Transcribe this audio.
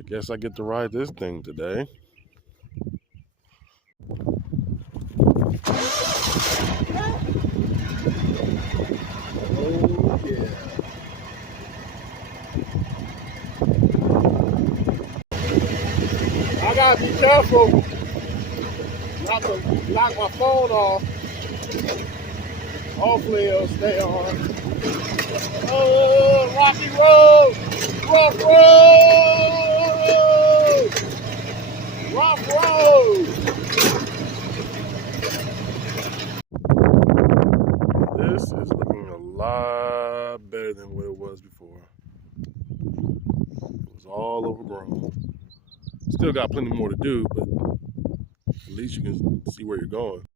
I guess I get to ride this thing today. Oh yeah. I gotta be careful not to knock my phone off. Hopefully it'll stay on. Oh, rocky road! Rough road! Rough road! This is looking a lot better than what it was before. It was all overgrown. Still got plenty more to do, but at least you can see where you're going.